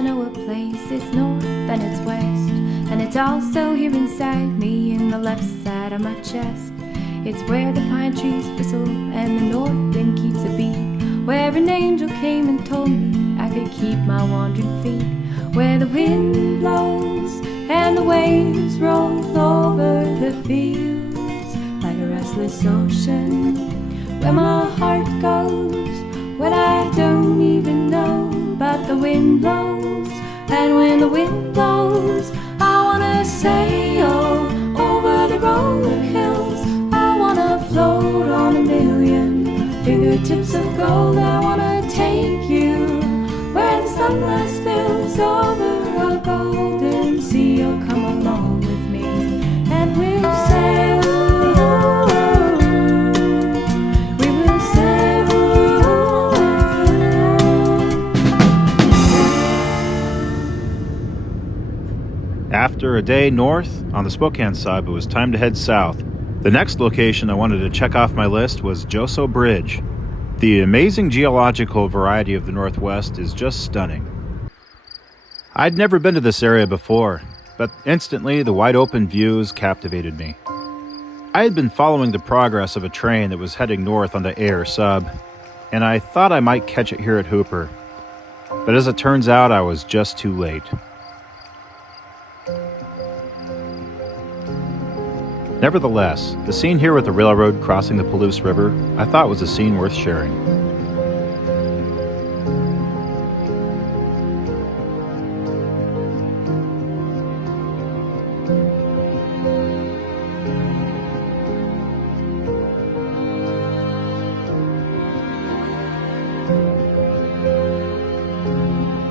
I know a place, it's north and it's west, and it's also here inside me in the left side of my chest. It's where the pine trees whistle and the north wind keeps a beat, where an angel came and told me I could keep my wandering feet, where the wind blows and the waves roll over the fields like a restless ocean, where my heart goes when I don't even know. But the wind blows, and when the wind blows, I wanna sail over the rolling hills. I wanna float on a million fingertips of gold. I wanna take you where the sunlight spills over a golden sea. Oh, come along with me, and we'll sail. After a day north on the Spokane side, it was time to head south. The next location I wanted to check off my list was JOSO Bridge. The amazing geological variety of the Northwest is just stunning. I'd never been to this area before, but instantly the wide open views captivated me. I had been following the progress of a train that was heading north on the Air sub, and I thought I might catch it here at Hooper. But as it turns out, I was just too late. Nevertheless, the scene here with the railroad crossing the Palouse River, I thought was a scene worth sharing.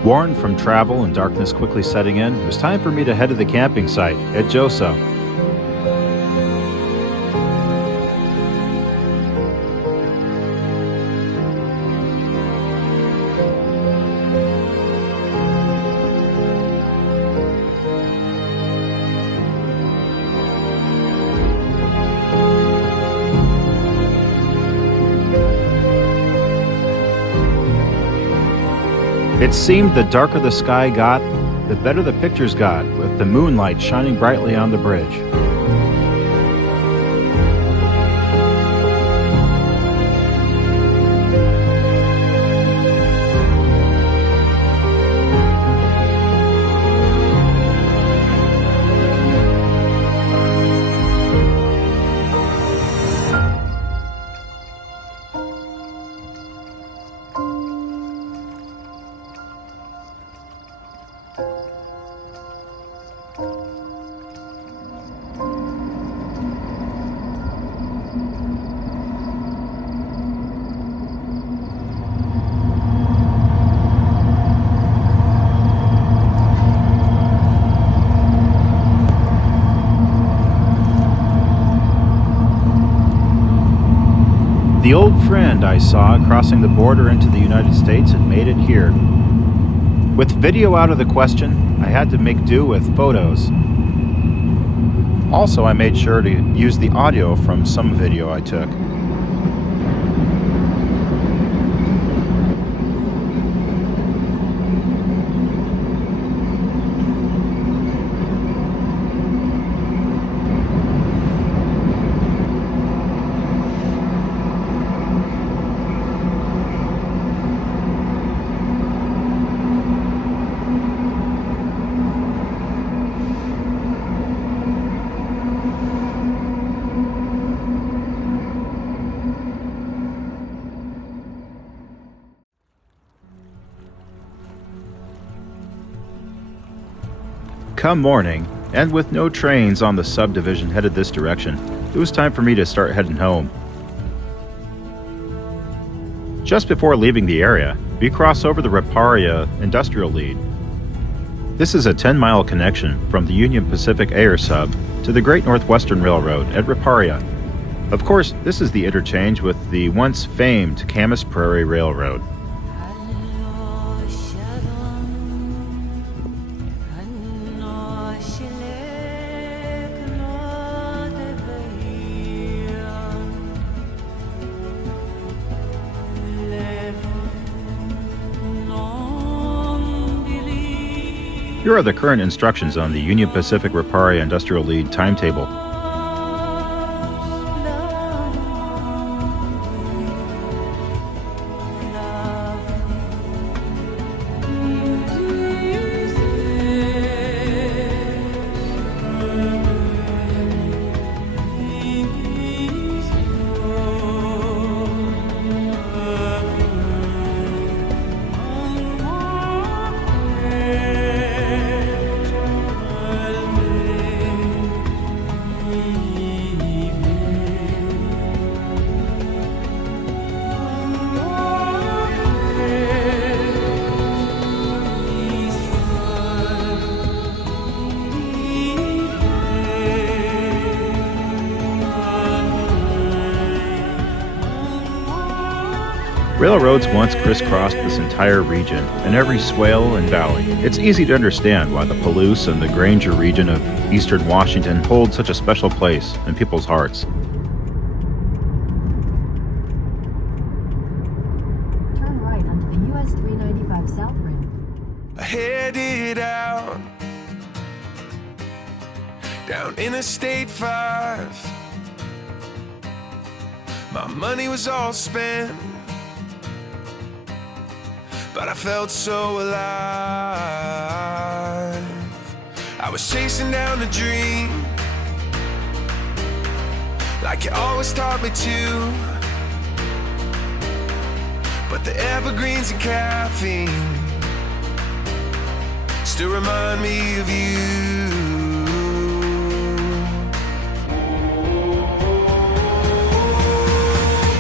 Worn from travel and darkness quickly setting in, it was time for me to head to the camping site at JOSO. It seemed the darker the sky got, the better the pictures got, with the moonlight shining brightly on the bridge. The old friend I saw crossing the border into the United States had made it here. With video out of the question, I had to make do with photos. Also, I made sure to use the audio from some video I took. Come morning, and with no trains on the subdivision headed this direction, it was time for me to start heading home. Just before leaving the area, we cross over the Riparia industrial lead. This is a 10-mile connection from the Union Pacific Air Sub to the Great Northwestern Railroad at Riparia. Of course, this is the interchange with the once famed Camas Prairie Railroad. Here are the current instructions on the Union Pacific Riparia Industrial Lead timetable. Railroads once crisscrossed this entire region, and every swale and valley. It's easy to understand why the Palouse and the Granger region of eastern Washington hold such a special place in people's hearts. Turn right onto the US 395 South Rim. I headed out down Interstate 5. My money was all spent, but I felt so alive. I was chasing down a dream, like you always taught me to. But the evergreens and caffeine still remind me of you.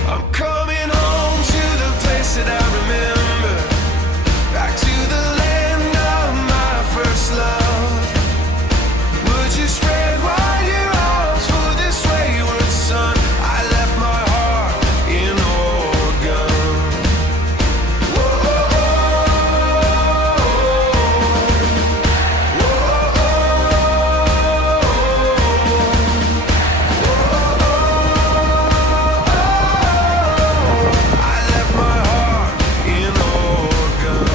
I'm coming home to the place that I remember, back to the land of my first love. Would you spread wide your arms for this wayward son? I left my heart in Oregon. Whoa, I left my heart in Oregon.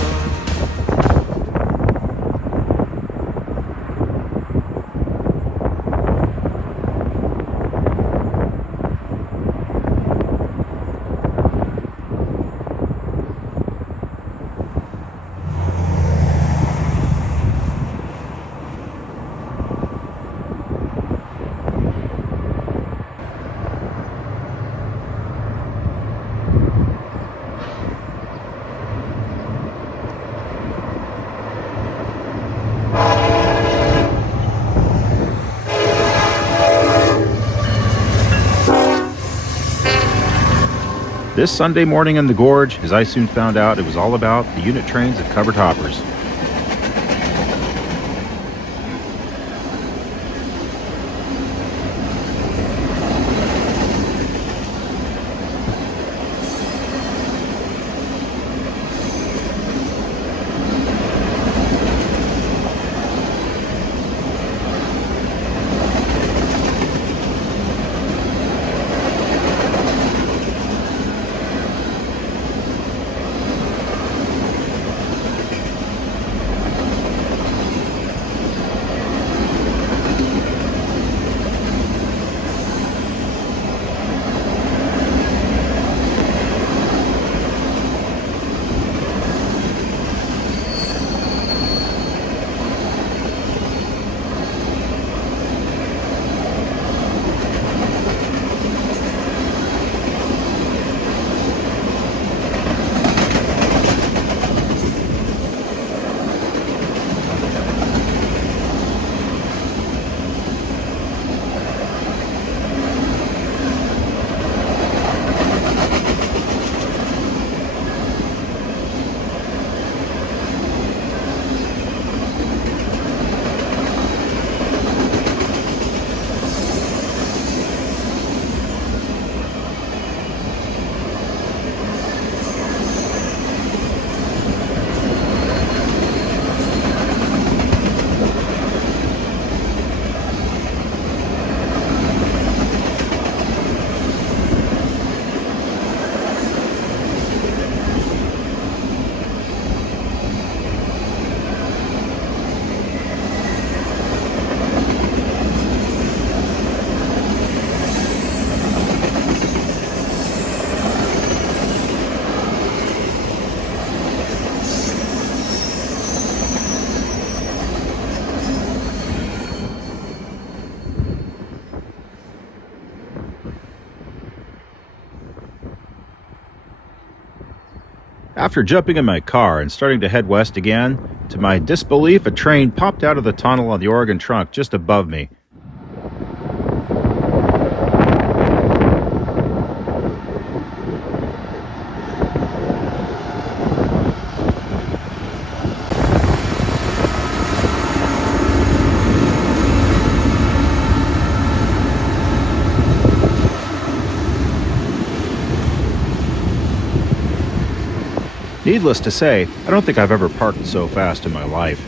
This Sunday morning in the Gorge, as I soon found out, it was all about the unit trains of covered hoppers. After jumping in my car and starting to head west again, to my disbelief, a train popped out of the tunnel on the Oregon Trunk just above me. Needless to say, I don't think I've ever parked so fast in my life.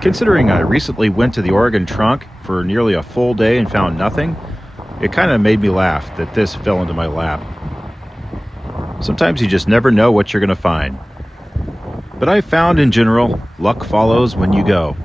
Considering I recently went to the Oregon Trunk for nearly a full day and found nothing, it kind of made me laugh that this fell into my lap. Sometimes you just never know what you're going to find. But I've found in general, luck follows when you go.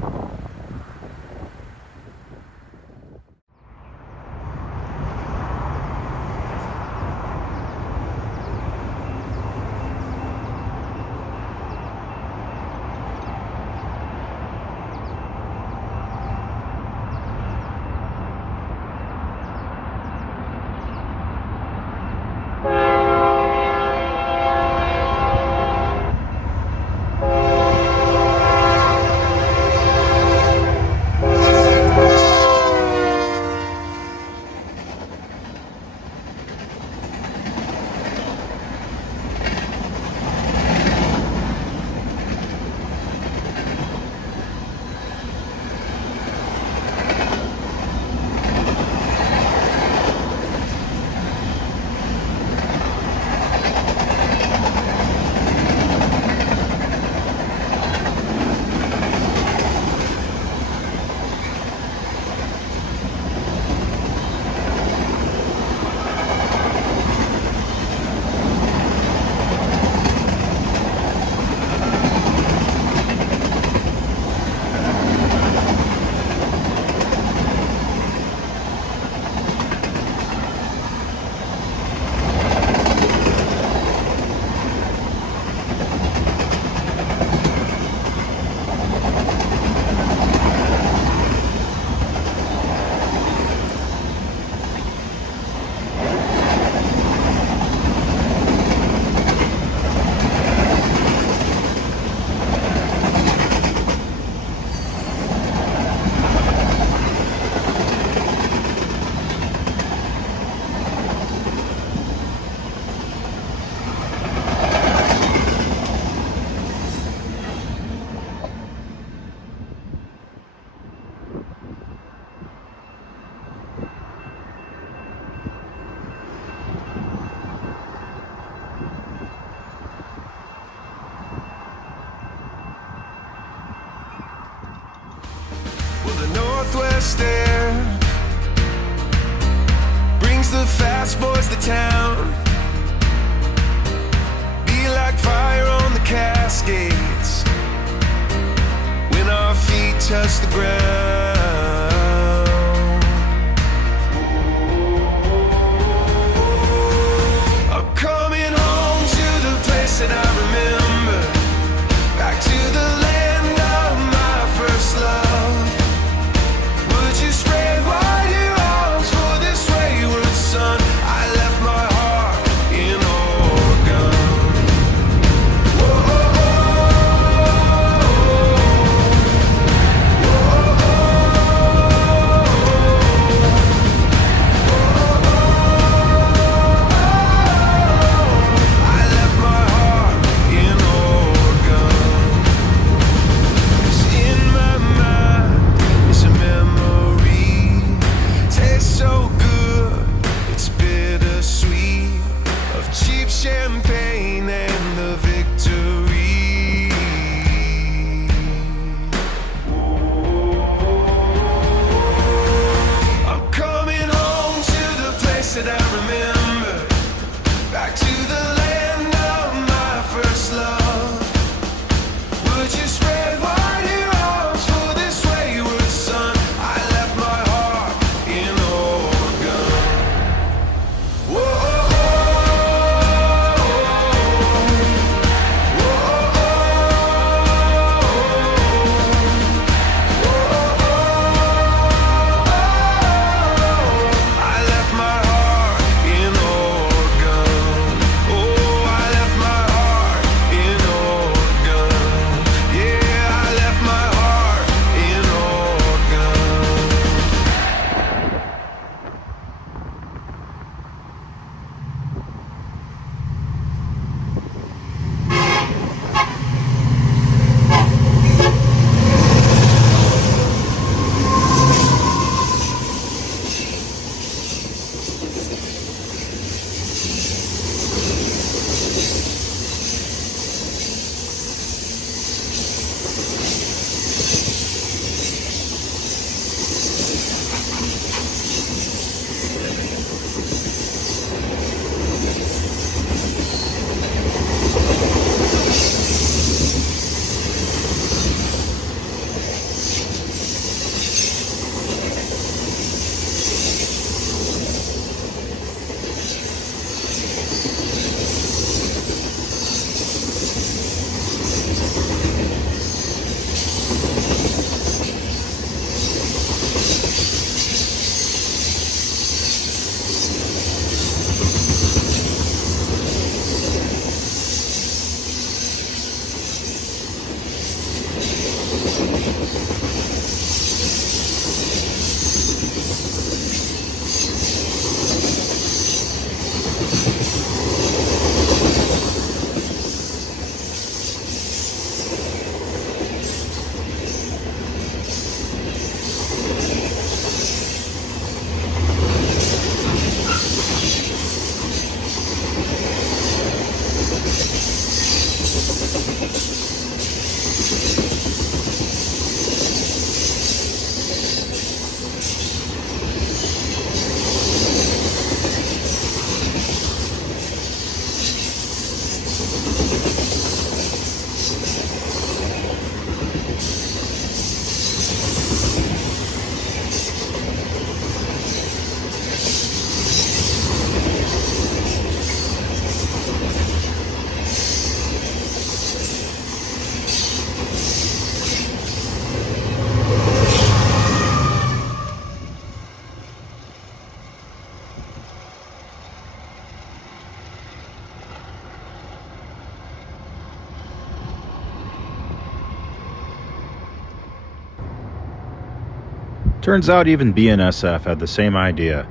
Turns out even BNSF had the same idea.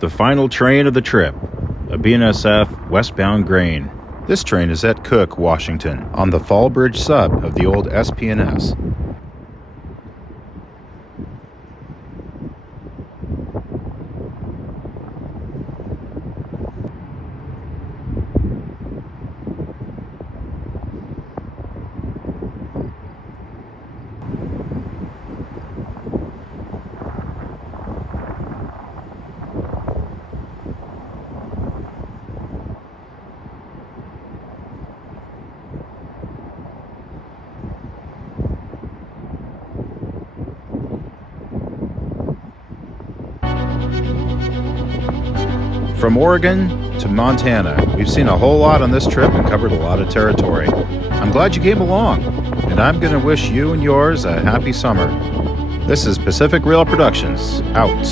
The final train of the trip, a BNSF westbound grain. This train is at Cook, Washington, on the Fallbridge sub of the old SP&S. From Oregon to Montana, we've seen a whole lot on this trip and covered a lot of territory. I'm glad you came along, and I'm going to wish you and yours a happy summer. This is Pacific Rail Productions, out.